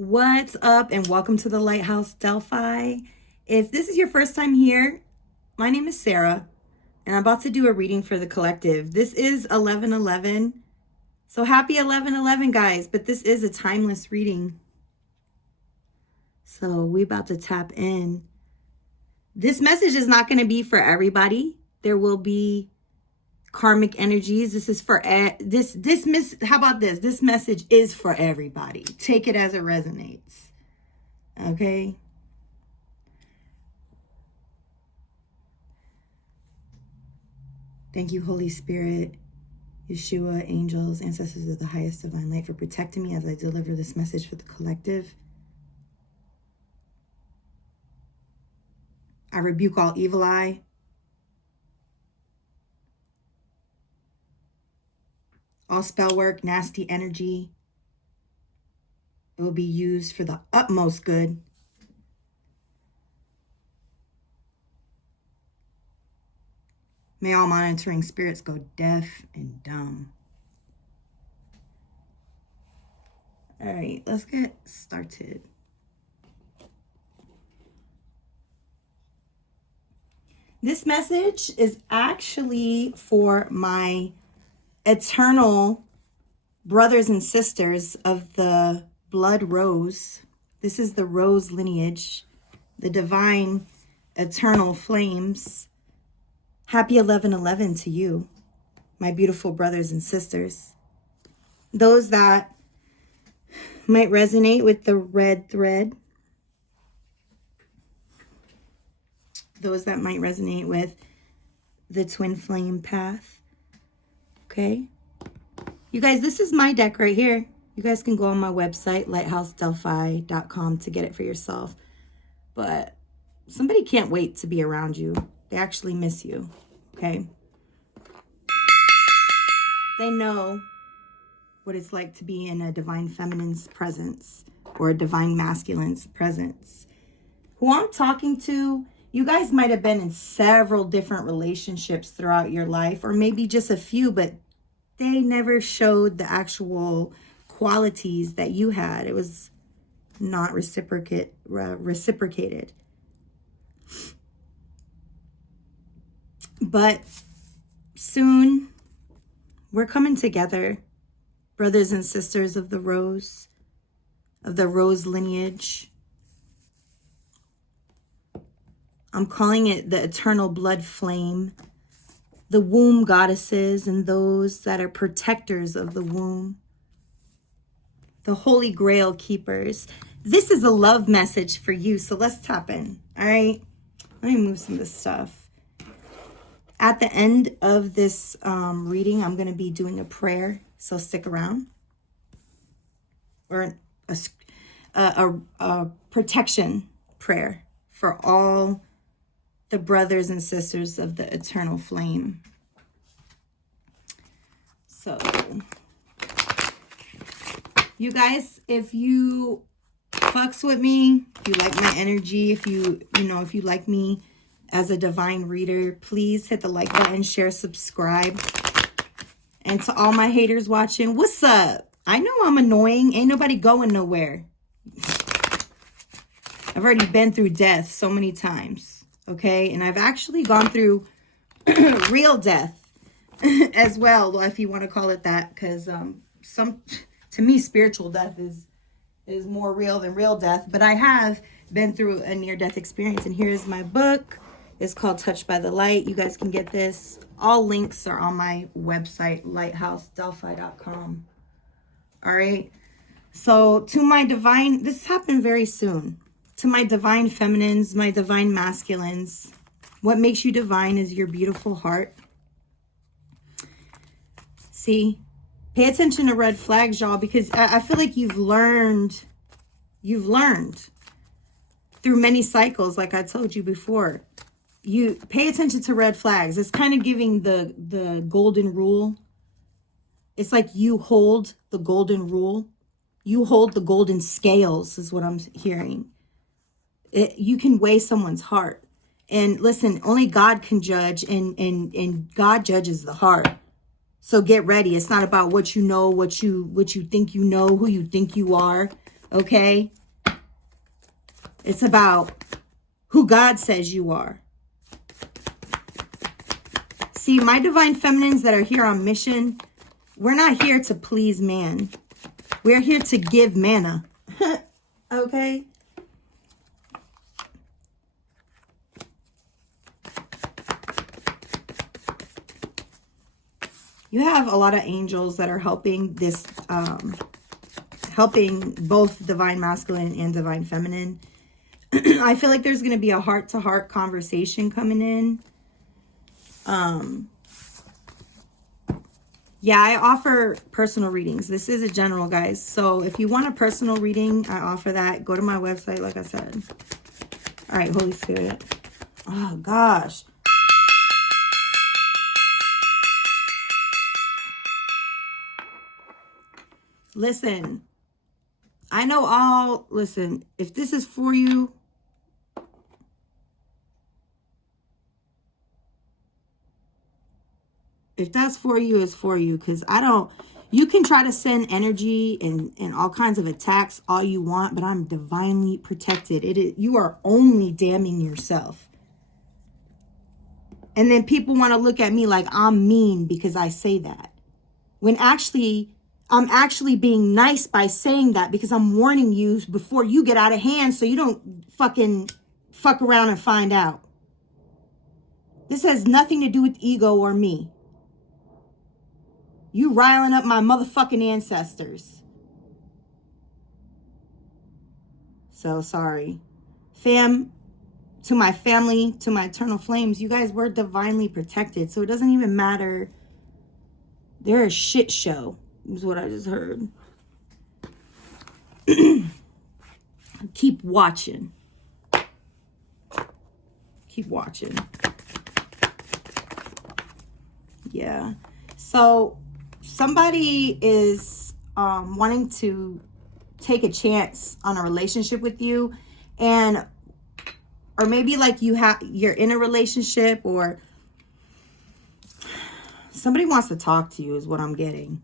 What's up, and welcome to the Lighthouse Delphi. If this is your first time here, my name is Sarah, and I'm about to do a reading for the collective. This is 11/11, so happy 11/11, guys, but this is a timeless reading. So we about to tap in. This message is not going to be for everybody. There will be karmic energies. This is for how about this? This message is for everybody. Take it as it resonates. Okay? Thank you, Holy Spirit, Yeshua, angels, ancestors of the highest divine light, for protecting me as I deliver this message for the collective. I rebuke all evil eye, all spell work, nasty energy. It will be used for the utmost good. May all monitoring spirits go deaf and dumb. All right, let's get started. This message is actually for my eternal brothers and sisters of the blood rose. This is the rose lineage, the divine eternal flames. Happy 11/11 to you, my beautiful brothers and sisters. Those that might resonate with the red thread. Those that might resonate with the twin flame path. Okay. You guys, this is my deck right here. You guys can go on my website, lighthousedelphi.com, to get it for yourself. But somebody can't wait to be around you. They actually miss you. Okay. They know what it's like to be in a divine feminine's presence or a divine masculine's presence. Who I'm talking to, you guys might have been in several different relationships throughout your life, or maybe just a few, but they never showed the actual qualities that you had. It was not reciprocated. But soon, we're coming together, brothers and sisters of the rose lineage. I'm calling it the eternal blood flame, the womb goddesses and those that are protectors of the womb, the holy grail keepers. This is a love message for you, so let's tap in, all right? Let me move some of this stuff. At the end of this reading, I'm going to be doing a prayer, so stick around. Or a protection prayer for all the brothers and sisters of the eternal flame. So, you guys, if you fucks with me, if you like my energy, if you like me as a divine reader, please hit the like button, share, subscribe. And to all my haters watching, what's up? I know I'm annoying. Ain't nobody going nowhere. I've already been through death so many times. Okay, and I've actually gone through real death as well, if you want to call it that, because to me, spiritual death is more real than real death. But I have been through a near-death experience, and here's my book. It's called Touched by the Light. You guys can get this. All links are on my website, lighthousedelphi.com. All right. So to my divine, this happened very soon. To my divine feminines, my divine masculines, what makes you divine is your beautiful heart. See, pay attention to red flags, y'all, because I feel like you've learned through many cycles, like I told you before. You pay attention to red flags. It's kind of giving the golden rule. It's like you hold the golden rule. You hold the golden scales is what I'm hearing. You can weigh someone's heart. And listen, only God can judge, and God judges the heart. So get ready. It's not about what you know, what you think you know, who you think you are. Okay? It's about who God says you are. See, my divine feminines that are here on mission, we're not here to please man. We're here to give manna. Okay? You have a lot of angels that are helping this, helping both divine masculine and divine feminine. I feel like there's going to be a heart-to-heart conversation coming in. Yeah, I offer personal readings. This is a general, guys. So if you want a personal reading, I offer that. Go to my website, like I said. All right, Holy Spirit. Oh, gosh. Listen, I know all, listen, if this is for you, if that's for you, it's for you. Because I don't, you can try to send energy and all kinds of attacks all you want, but I'm divinely protected. You are only damning yourself. And then people want to look at me like I'm mean because I say that. When actually, I'm actually being nice by saying that because I'm warning you before you get out of hand so you don't fucking fuck around and find out. This has nothing to do with ego or me. You riling up my motherfucking ancestors. So sorry. Fam, to my family, to my eternal flames, you guys were divinely protected. So it doesn't even matter. They're a shit show, is what I just heard. Keep watching. Keep watching. Yeah. So somebody is wanting to take a chance on a relationship with you, and or maybe like you're in a relationship, or somebody wants to talk to you is what I'm getting,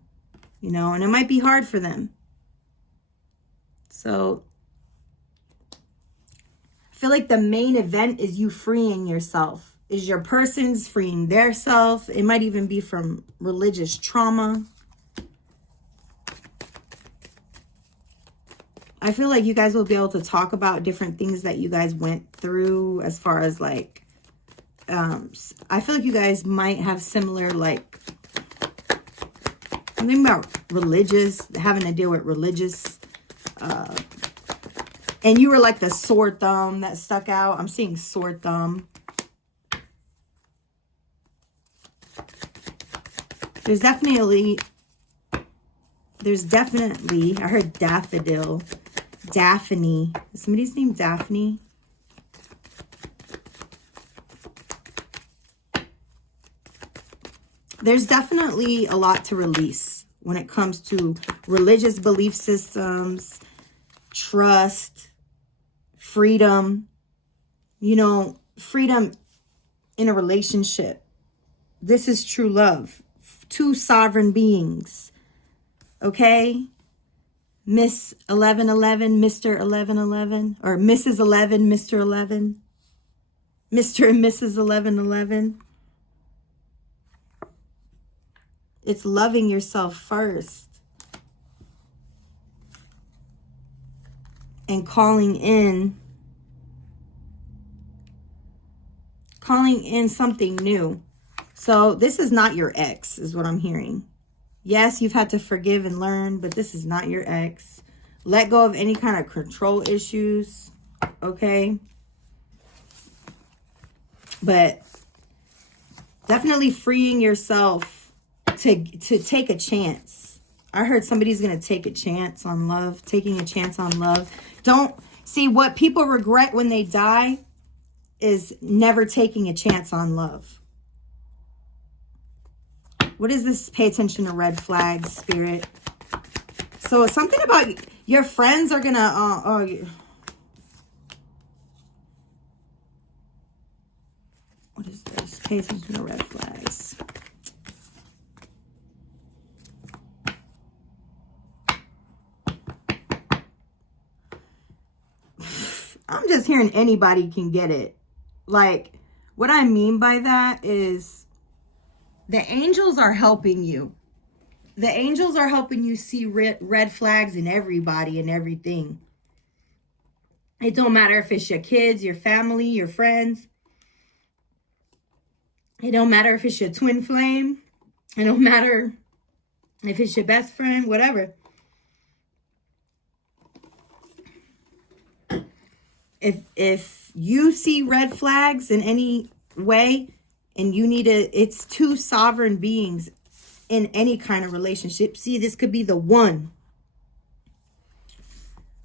you know, and it might be hard for them. So I feel like the main event is you freeing yourself. Is your person's freeing their self. It might even be from religious trauma. I feel like you guys will be able to talk about different things that you guys went through as far as like, I feel like you guys might have similar, like, something about religious, having to deal with religious, and you were like the sore thumb that stuck out. I'm seeing sore thumb. There's definitely, I heard daffodil, Daphne. Is somebody's name Daphne? There's definitely a lot to release when it comes to religious belief systems, trust, freedom, you know, freedom in a relationship. This is true love. Two sovereign beings. Okay? Miss 1111, Mr. 1111, or Mrs. 11, Mr. 11. Mr. and Mrs. 1111. It's loving yourself first. And calling in something new. So this is not your ex, is what I'm hearing. Yes, you've had to forgive and learn, but this is not your ex. Let go of any kind of control issues, okay? But definitely freeing yourself to take a chance. I heard somebody's going to take a chance on love, taking a chance on love. Don't see what people regret when they die is never taking a chance on love. What is this? Pay attention to red flags, Spirit. So something about your friends are gonna, what is this? Pay attention to red flags. I'm just hearing anybody can get it. Like, what I mean by that is the angels are helping you. The angels are helping you see red flags in everybody and everything. It don't matter if it's your kids, your family, your friends. It don't matter if it's your twin flame. It don't matter if it's your best friend, whatever. If you see red flags in any way and you need it's two sovereign beings in any kind of relationship. See, this could be the one.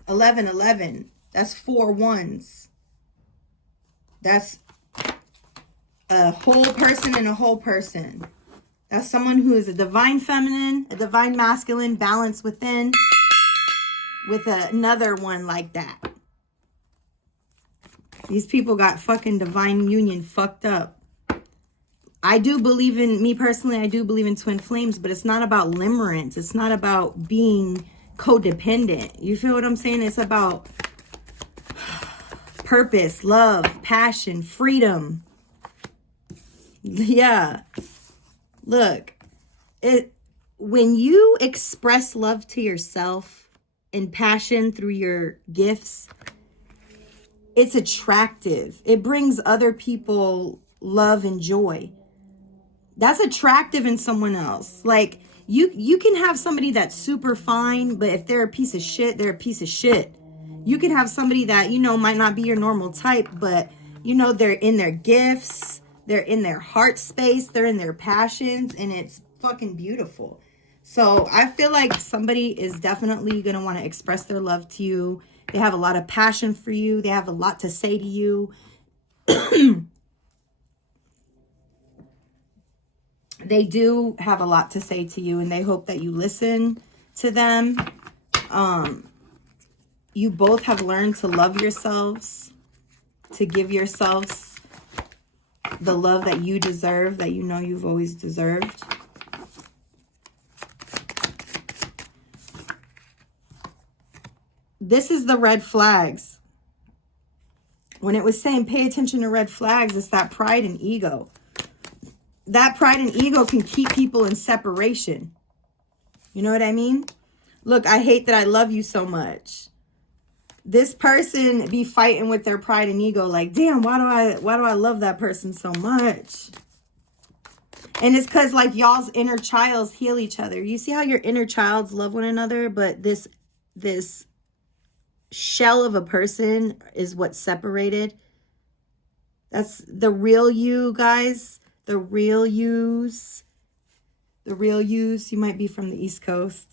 1111. That's 4 ones. That's a whole person and a whole person. That's someone who is a divine feminine, a divine masculine, balanced within, with another one like that. These people got fucking divine union fucked up. I do believe in, me personally, I do believe in twin flames, but it's not about limerence. It's not about being codependent. You feel what I'm saying? It's about purpose, love, passion, freedom. Yeah. Look, when you express love to yourself and passion through your gifts, it's attractive. It brings other people love and joy. That's attractive in someone else. Like, you can have somebody that's super fine, but if they're a piece of shit, they're a piece of shit. You can have somebody that, you know, might not be your normal type, but, you know, they're in their gifts, they're in their heart space, they're in their passions, and it's fucking beautiful. So I feel like somebody is definitely going to want to express their love to you. They have a lot of passion for you. They have a lot to say to you. They do have a lot to say to you, and they hope that you listen to them. You both have learned to love yourselves, to give yourselves the love that you deserve, that you know you've always deserved. This is the red flags. When it was saying pay attention to red flags, it's that pride and ego. That pride and ego can keep people in separation. You know what I mean? Look, I hate that I love you so much. This person be fighting with their pride and ego like, damn, why do I love that person so much? And it's because like y'all's inner childs heal each other. You see how your inner childs love one another, but this shell of a person is what's separated. That's the real you, guys. The real yous. The real yous. You might be from the East Coast.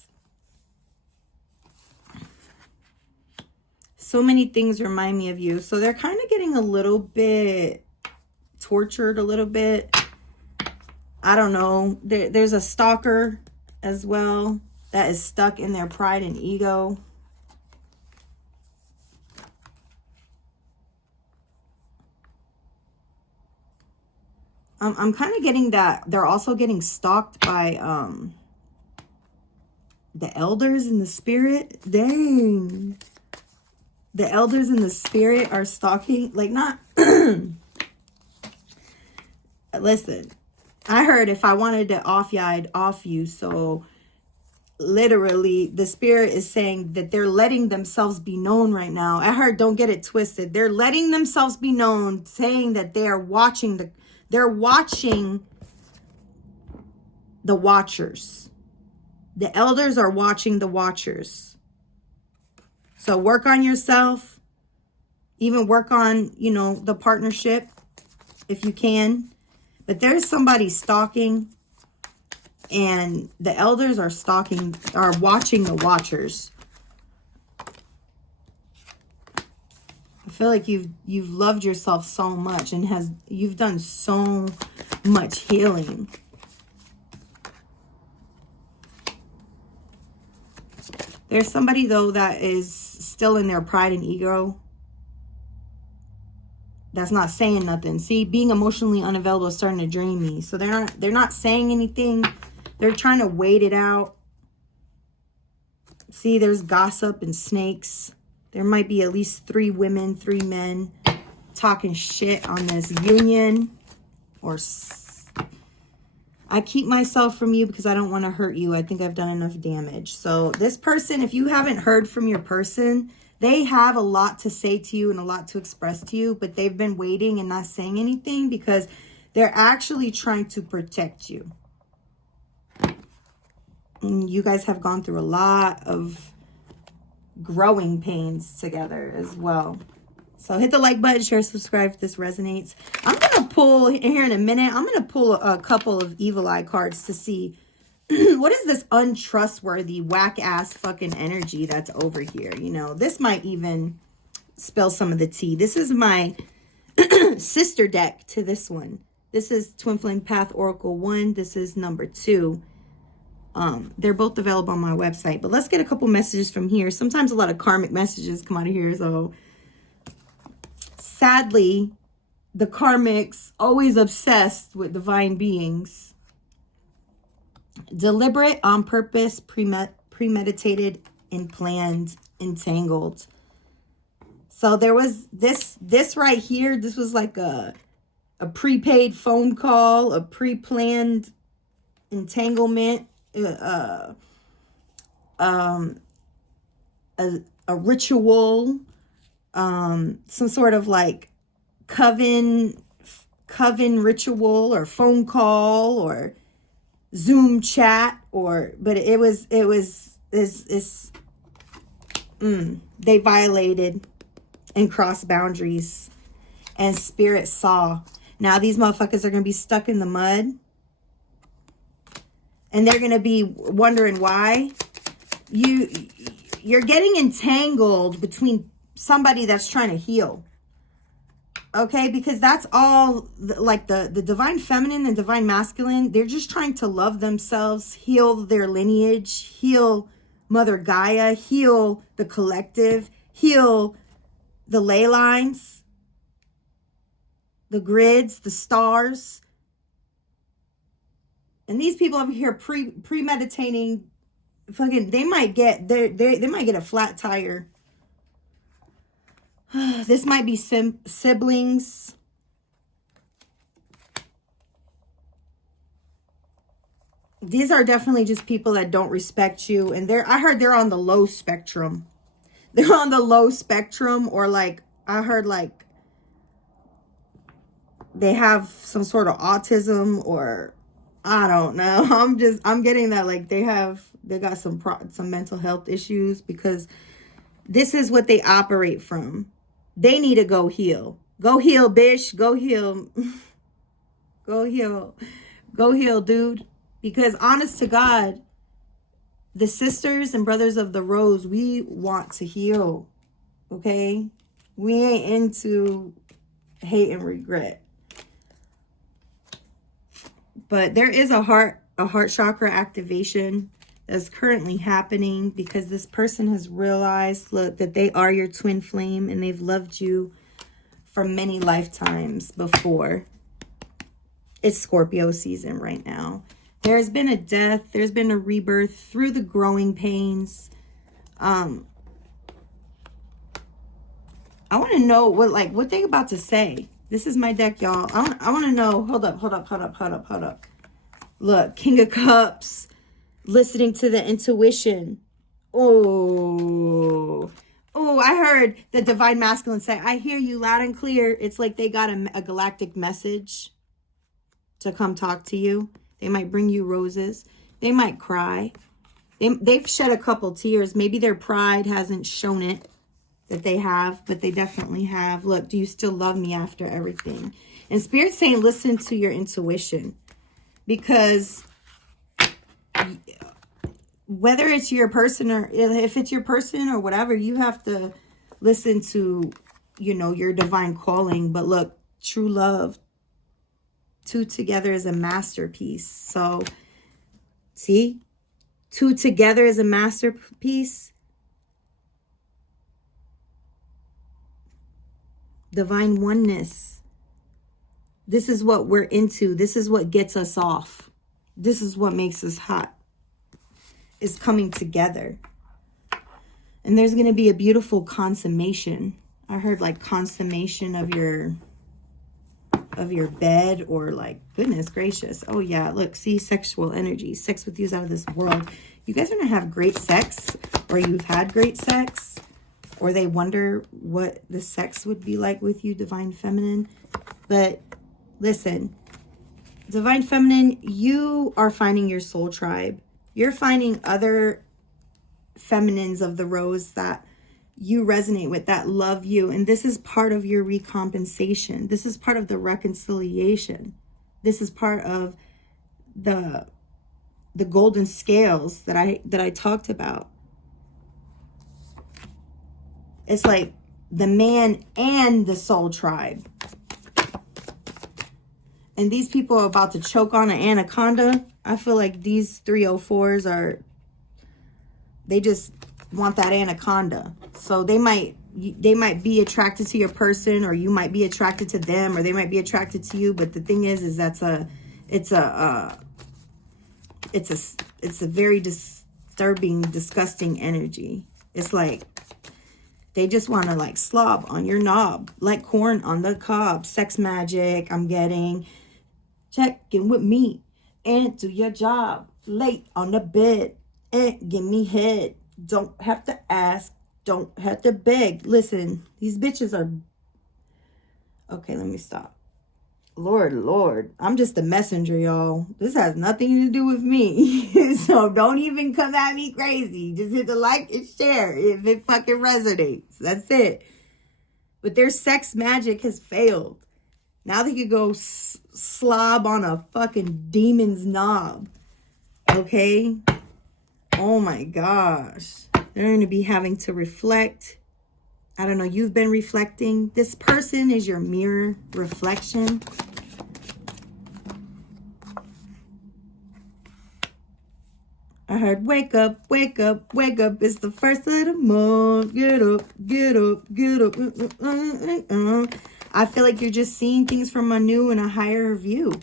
So many things remind me of you. So they're kind of getting a little bit tortured, a little bit. I don't know. There's a stalker as well that is stuck in their pride and ego. I'm kind of getting that they're also getting stalked by the elders in the spirit. Dang. The elders in the spirit are stalking, like not, listen, I heard if I wanted to off you, I'd off you. So literally the spirit is saying that they're letting themselves be known right now. I heard, don't get it twisted. They're letting themselves be known, saying that they are watching they're watching the watchers. The elders are watching the watchers. So work on yourself. Even work on, you know, the partnership if you can. But there's somebody stalking. And the elders are watching the watchers. I feel like you've loved yourself so much and you've done so much healing. There's somebody though that is still in their pride and ego. That's not saying nothing. See, being emotionally unavailable is starting to drain me. So they're not saying anything. They're trying to wait it out. See, there's gossip and snakes. There might be at least 3 women, 3 men talking shit on this union. Or I keep myself from you because I don't want to hurt you. I think I've done enough damage. So this person, if you haven't heard from your person, they have a lot to say to you and a lot to express to you, but they've been waiting and not saying anything because they're actually trying to protect you. And you guys have gone through a lot of growing pains together as well. So hit the like button, share, subscribe if this resonates. I'm going to pull here in a minute. I'm going to pull a couple of evil eye cards to see what is this untrustworthy, whack-ass fucking energy that's over here. You know, this might even spill some of the tea. This is my sister deck to this one. This is Twin Flame Path Oracle 1. This is number 2. They're both available on my website. But let's get a couple messages from here. Sometimes a lot of karmic messages come out of here. So sadly, the karmics always obsessed with divine beings. Deliberate, on purpose, premeditated, and planned, entangled. So there was this right here. This was like a prepaid phone call, a pre-planned entanglement, a ritual, some sort of like coven ritual or phone call or Zoom chat, but they violated and crossed boundaries, and spirit saw. Now these motherfuckers are going to be stuck in the mud, and they're going to be wondering why. You're getting entangled between somebody that's trying to heal. Okay, because that's all, like the divine feminine and divine masculine, they're just trying to love themselves, heal their lineage, heal Mother Gaia, heal the collective, heal the ley lines, the grids, the stars. And these people over here premeditating, fucking, they might get a flat tire. This might be siblings. These are definitely just people that don't respect you. And I heard they're on the low spectrum. They're on the low spectrum, or like, I heard like they have some sort of autism, or I don't know. I'm getting that like they got some mental health issues, because this is what they operate from. They need to go heal. Go heal, bitch. Go heal. Go heal. Go heal, dude. Because honest to God, the sisters and brothers of the rose, we want to heal. Okay? We ain't into hate and regret. But there is a heart chakra activation that's currently happening, because this person has realized, look, that they are your twin flame and they've loved you for many lifetimes before. It's Scorpio season right now. There's been a death. There's been a rebirth through the growing pains. I want to know what they're about to say. This is my deck, y'all. I want to know. Hold up. Look, King of Cups. Listening to the intuition. Oh, I heard the divine masculine say, I hear you loud and clear. It's like they got a galactic message to come talk to you. They might bring you roses. They might cry. They've shed a couple tears. Maybe their pride hasn't shown it that they have, but they definitely have. Look, do you still love me after everything? And Spirit's saying, listen to your intuition, because whether it's your person, or if it's your person or whatever, you have to listen to, your divine calling. But look, true love, 2 together is a masterpiece. So see, 2 together is a masterpiece. Divine oneness. This is what we're into. This is what gets us off. This is what makes us hot. Is coming together. And there's going to be a beautiful consummation. I heard like consummation of your bed, or like, goodness gracious. Oh yeah, look, see, sexual energy. Sex with you is out of this world. You guys are going to have great sex, or you've had great sex, or they wonder what the sex would be like with you, Divine Feminine. But listen, Divine Feminine, you are finding your soul tribe. You're finding other feminines of the rose that you resonate with, that love you. And this is part of your recompensation. This is part of the reconciliation. This is part of the golden scales that I talked about. It's like the man and the soul tribe. And these people are about to choke on an anaconda. I feel like these 304s they just want that anaconda. So they might be attracted to your person, or you might be attracted to them, or they might be attracted to you. But the thing is it's a very disturbing, disgusting energy. It's like they just want to like slob on your knob, like corn on the cob. Sex magic, I'm getting. Check in with me and do your job. Late on the bed and give me head. Don't have to ask. Don't have to beg. Listen, these bitches are... Okay, let me stop. Lord, I'm just a messenger, y'all. This has nothing to do with me. So don't even come at me crazy. Just hit the like and share if it fucking resonates. That's it. But their sex magic has failed. Now they could go slob on a fucking demon's knob. Okay? Oh my gosh. They're going to be having to reflect. I don't know. You've been reflecting. This person is your mirror reflection. I heard wake up, wake up, wake up. It's the first of the month. Get up, get up, get up. I feel like you're just seeing things from a new and a higher view,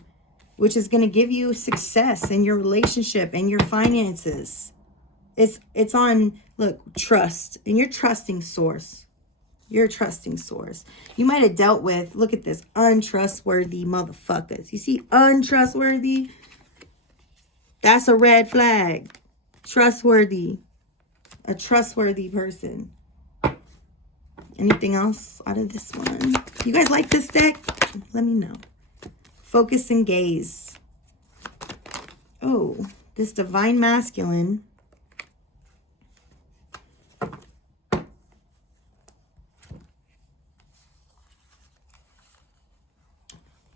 which is going to give you success in your relationship and your finances. It's on, look, trust. And you're trusting source. You're a trusting source. You might have dealt with, look at this, untrustworthy motherfuckers. You see untrustworthy? That's a red flag. Trustworthy. A trustworthy person. Anything else out of this one? You guys like this deck? Let me know. Focus and gaze. Oh, this divine masculine.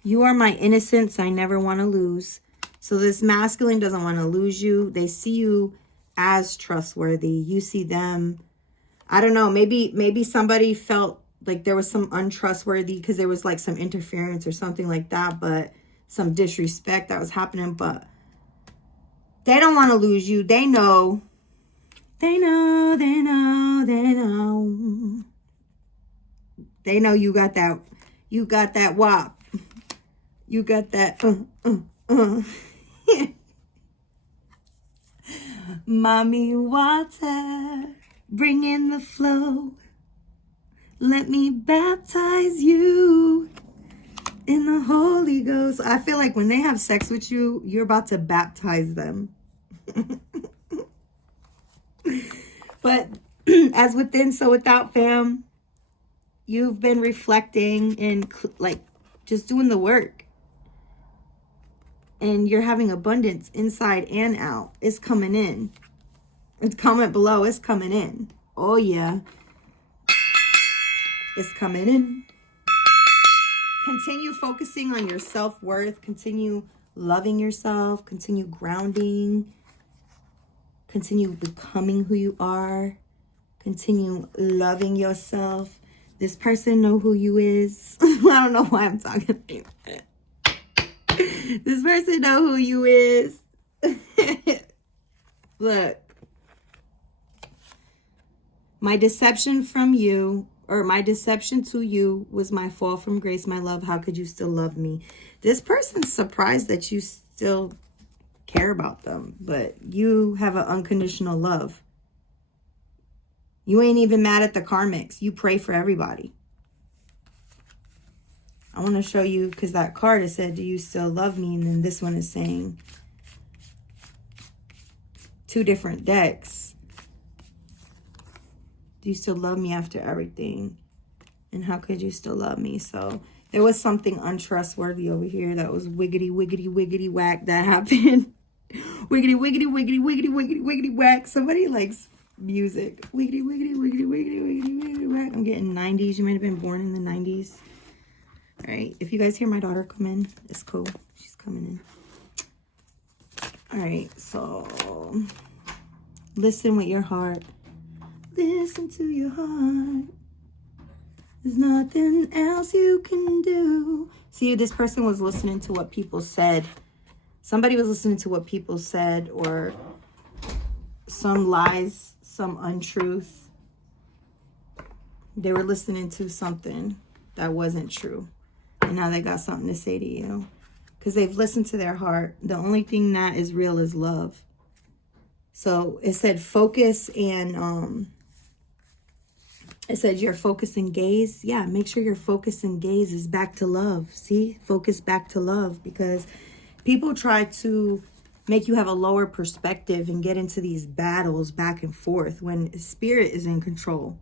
You are my innocence I never want to lose. So this masculine doesn't want to lose you. They see you as trustworthy. You see them. I don't know. Maybe somebody felt like there was some untrustworthy because there was like some interference or something like that. But some disrespect that was happening. But they don't want to lose you. They know. They know. They know. They know. They know you got that. You got that wop. You got that. Mommy water, bring in the flow. Let me baptize you in the Holy Ghost. I feel like when they have sex with you, you're about to baptize them. But as within, so without, fam. You've been reflecting and like just doing the work. And you're having abundance inside and out. It's coming in. It's comment below. It's coming in. Oh, yeah. It's coming in. Continue focusing on your self-worth. Continue loving yourself. Continue grounding. Continue becoming who you are. Continue loving yourself. This person know who you is. I don't know why I'm talking like that. This person know who you is. Look. My deception from you, or my deception to you, was my fall from grace, my love. How could you still love me? This person's surprised that you still care about them, but you have an unconditional love. You ain't even mad at the karmics. You pray for everybody. I want to show you, because that card has said, do you still love me? And then this one is saying, two different decks. Do you still love me after everything? And how could you still love me? So there was something untrustworthy over here that was wiggity, wiggity, wiggity, whack that happened. Wiggity, wiggity, wiggity, wiggity, wiggity, wiggity, whack. Somebody likes music. Wiggity, wiggity, wiggity, wiggity, wiggity, wiggity, whack. I'm getting 90s. You might have been born in the 90s. All right. If you guys hear my daughter come in, it's cool. She's coming in. All right. So listen with your heart. Listen to your heart. There's nothing else you can do. See, this person was listening to what people said. Somebody was listening to what people said, or some lies, some untruth. They were listening to something that wasn't true. And now they got something to say to you. Because they've listened to their heart. The only thing that is real is love. So it said focus and it said your focus and gaze. Yeah, make sure your focus and gaze is back to love. See? Focus back to love. Because people try to make you have a lower perspective and get into these battles back and forth when spirit is in control.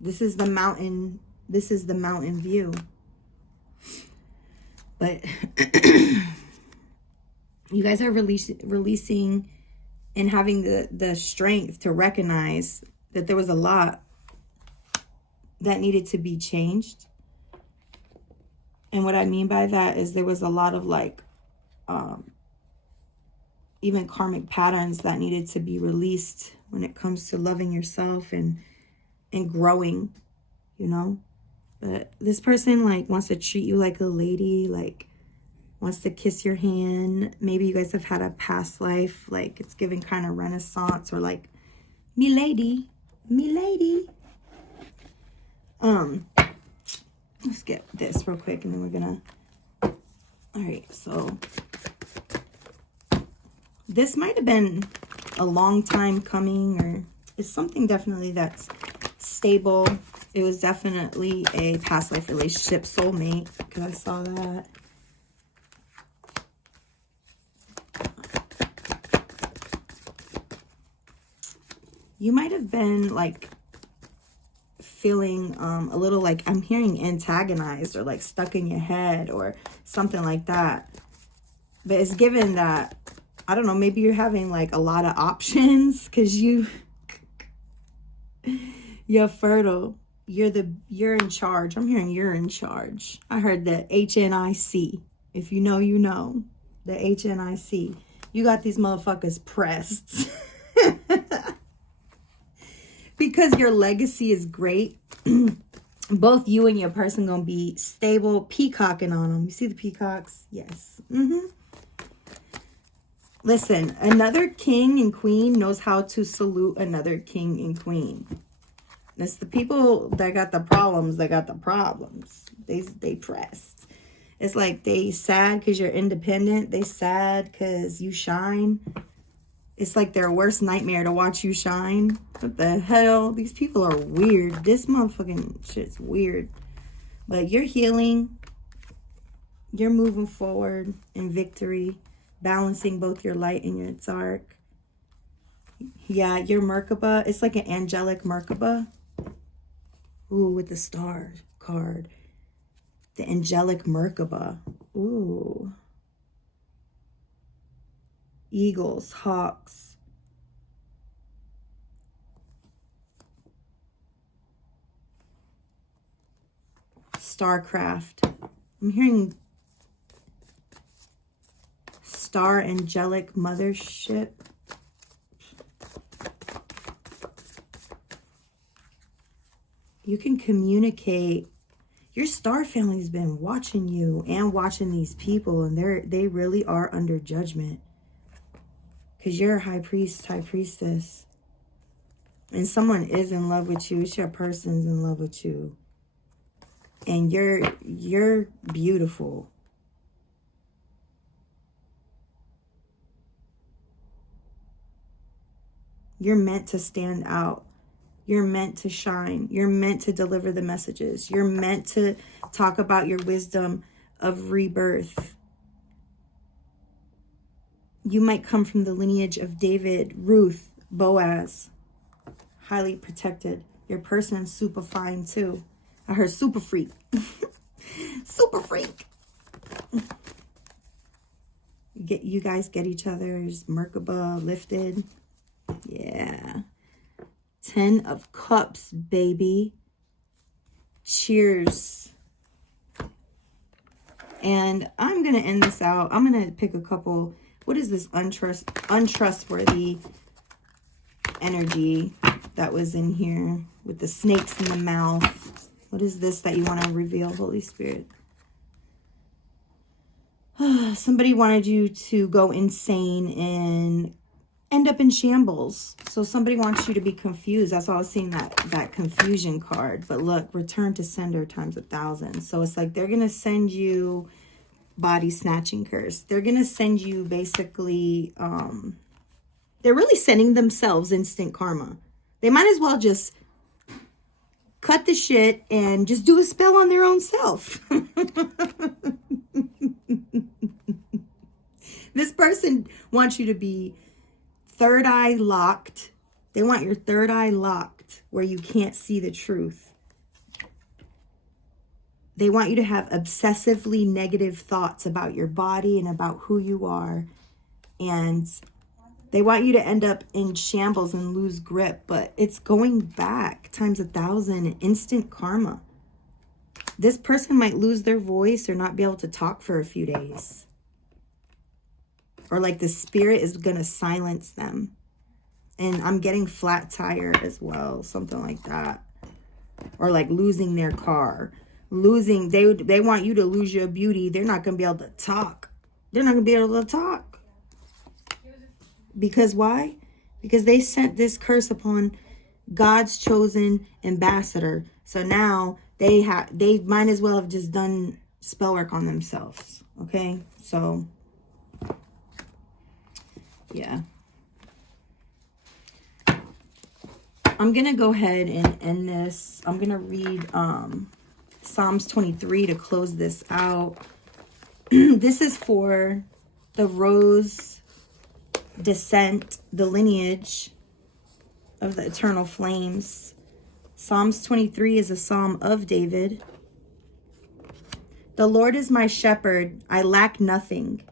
This is the mountain. This is the mountain view. But you guys are releasing and having the strength to recognize that there was a lot that needed to be changed. And what I mean by that is there was a lot of like even karmic patterns that needed to be released when it comes to loving yourself and growing, you know. But this person like wants to treat you like a lady, like wants to kiss your hand. Maybe you guys have had a past life, like it's giving kind of Renaissance, or like me lady. Let's get this real quick and then we're gonna, all right, so this might have been a long time coming, or it's something definitely that's stable. It was definitely a past life relationship, soulmate, because I saw that. You might have been like feeling a little like, I'm hearing antagonized or like stuck in your head or something like that. But it's given that, I don't know, maybe you're having like a lot of options because you're fertile. You're in charge. I'm hearing you're in charge. I heard the HNIC. If you know, you know. The HNIC. You got these motherfuckers pressed. Because your legacy is great. Both you and your person gonna be stable, peacocking on them. You see the peacocks? Yes. Listen, another king and queen knows how to salute another king and queen. That's the people that got the problems. They got the problems. They pressed. It's like they sad because you're independent. They sad because you shine. It's like their worst nightmare to watch you shine. What the hell? These people are weird. This motherfucking shit's weird. But you're healing. You're moving forward in victory. Balancing both your light and your dark. Yeah, your Merkaba. It's like an angelic Merkaba. Ooh, with the star card. The angelic Merkaba. Ooh. Eagles, hawks. Starcraft. I'm hearing star angelic mothership. You can communicate. Your star family's been watching you and watching these people, and they really are under judgment. Because you're a high priest, high priestess. And someone is in love with you. It's your person's in love with you. And you're beautiful. You're meant to stand out. You're meant to shine. You're meant to deliver the messages. You're meant to talk about your wisdom of rebirth. You might come from the lineage of David, Ruth, Boaz. Highly protected. Your person is super fine too. I heard super freak. Super freak. You guys get each other's Merkaba lifted. Yeah. 10 of Cups, baby. Cheers. And I'm going to end this out. I'm going to pick a couple. What is this untrustworthy energy that was in here with the snakes in the mouth? What is this that you want to reveal, Holy Spirit? Somebody wanted you to go insane and end up in shambles. So somebody wants you to be confused. That's why I was seeing that confusion card. But look, return to sender times 1,000. So it's like they're going to send you body snatching curse. They're going to send you basically, they're really sending themselves instant karma. They might as well just cut the shit and just do a spell on their own self. This person wants you to be third eye locked. They want your third eye locked where you can't see the truth. They want you to have obsessively negative thoughts about your body and about who you are. And they want you to end up in shambles and lose grip. But it's going back times 1,000, instant karma. This person might lose their voice or not be able to talk for a few days. Or like the spirit is going to silence them. And I'm getting flat tire as well. Something like that. Or like losing their car. They want you to lose your beauty. They're not going to be able to talk. They're not going to be able to talk. Because why? Because they sent this curse upon God's chosen ambassador. So now they might as well have just done spell work on themselves. Okay? So yeah. I'm going to go ahead and end this. I'm going to read Psalms 23 to close this out. This is for the Rose descent, the lineage of the eternal flames. Psalms 23 is a psalm of David. The Lord is my shepherd. I lack nothing.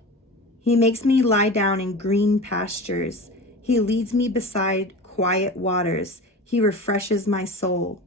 He makes me lie down in green pastures. He leads me beside quiet waters. He refreshes my soul.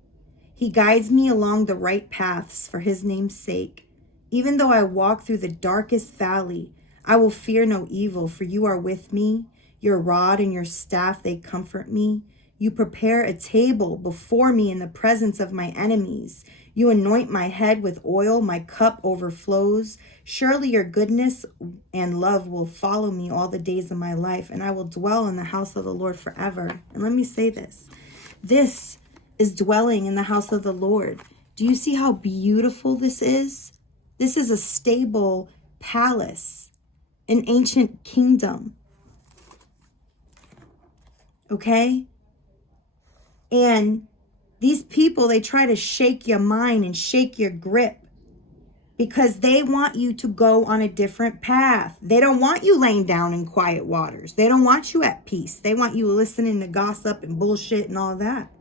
He guides me along the right paths for his name's sake. Even though I walk through the darkest valley, I will fear no evil, for you are with me. Your rod and your staff, they comfort me. You prepare a table before me in the presence of my enemies. You anoint my head with oil, my cup overflows. Surely your goodness and love will follow me all the days of my life, and I will dwell in the house of the Lord forever. And let me say this. This is dwelling in the house of the Lord. Do you see how beautiful this is? This is a stable palace, an ancient kingdom. Okay? And these people, they try to shake your mind and shake your grip because they want you to go on a different path. They don't want you laying down in quiet waters. They don't want you at peace. They want you listening to gossip and bullshit and all that.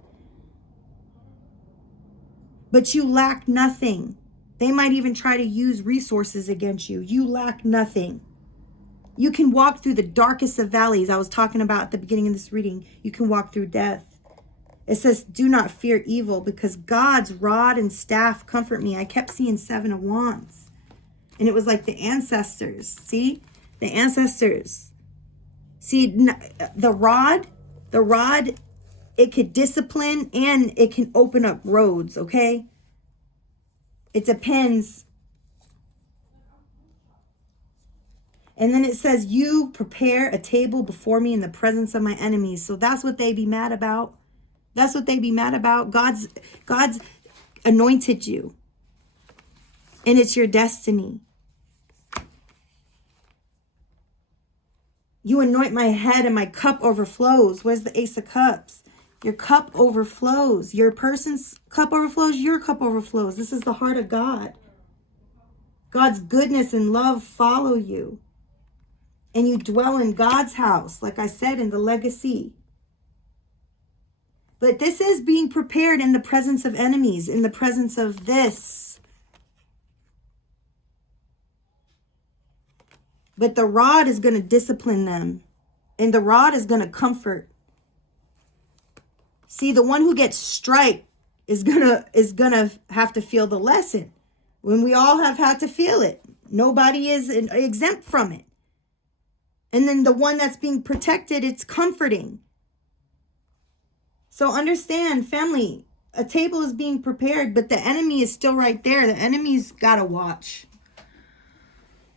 But you lack nothing. They might even try to use resources against you. You lack nothing. You can walk through the darkest of valleys. I was talking about at the beginning of this reading. You can walk through death. It says, do not fear evil because God's rod and staff comfort me. I kept seeing 7 of Wands. And it was like the ancestors. See? The ancestors. See, the rod, it could discipline and it can open up roads, okay? It depends. And then it says, you prepare a table before me in the presence of my enemies. So that's what they be mad about. That's what they be mad about. God's anointed you. And it's your destiny. You anoint my head and my cup overflows. Where's the Ace of Cups? Your cup overflows. Your person's cup overflows. Your cup overflows. This is the heart of God. God's goodness and love follow you. And you dwell in God's house, like I said, in the legacy. But this is being prepared in the presence of enemies, in the presence of this. But the rod is going to discipline them. And the rod is going to comfort. See, the one who gets strike is gonna have to feel the lesson. When we all have had to feel it. Nobody is exempt from it. And then the one that's being protected, it's comforting. So understand, family, a table is being prepared, but the enemy is still right there. The enemy's got to watch.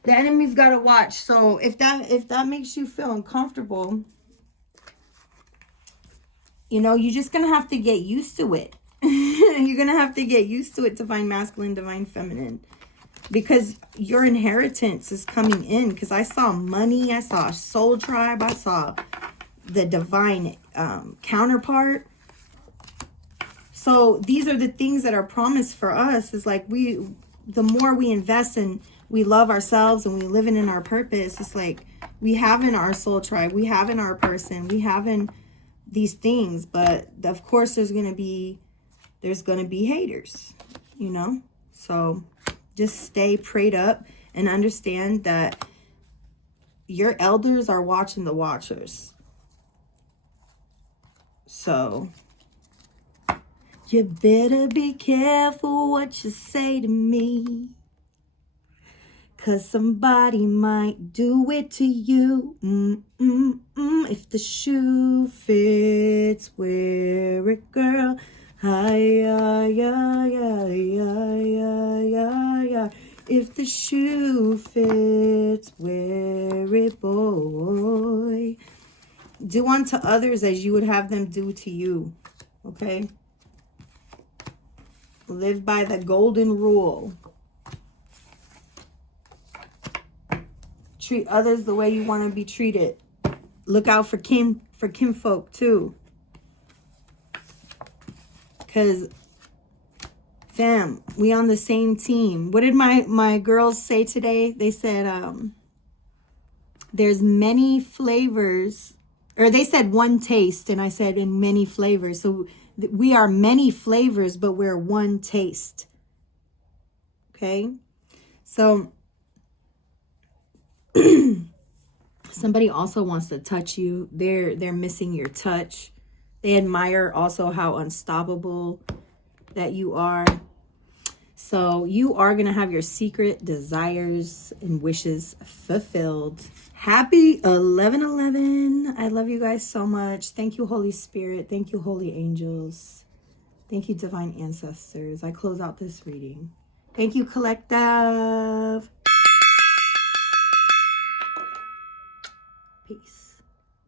The enemy's got to watch. So if that makes you feel uncomfortable, you know, you're just going to have to get used to it. You're going to have to get used to it, divine masculine, divine feminine. Because your inheritance is coming in. Because I saw money, I saw a soul tribe, I saw the divine counterpart. So these are the things that are promised for us. Is like the more we invest and we love ourselves and we live in our purpose, it's like we have in our soul tribe, we have in our person, we have in these things. But of course there's gonna be haters, you know. So just stay prayed up and understand that your elders are watching the watchers. So you better be careful what you say to me, 'cause somebody might do it to you. If the shoe fits, wear it, girl. If the shoe fits, wear it, boy. Do unto others as you would have them do to you. Okay? Live by the golden rule. Treat others the way you want to be treated. Look out for kinfolk too. Because, fam, we on the same team. What did my girls say today? They said there's many flavors. Or they said one taste, and I said in many flavors. So we are many flavors, but we're one taste. Okay? So somebody also wants to touch you. They're missing your touch. They admire also how unstoppable that you are. So you are going to have your secret desires and wishes fulfilled. Happy 11/11. I love you guys so much. Thank you, Holy Spirit. Thank you, holy angels. Thank you, divine ancestors. I close out this reading. Thank you, collective. Peace.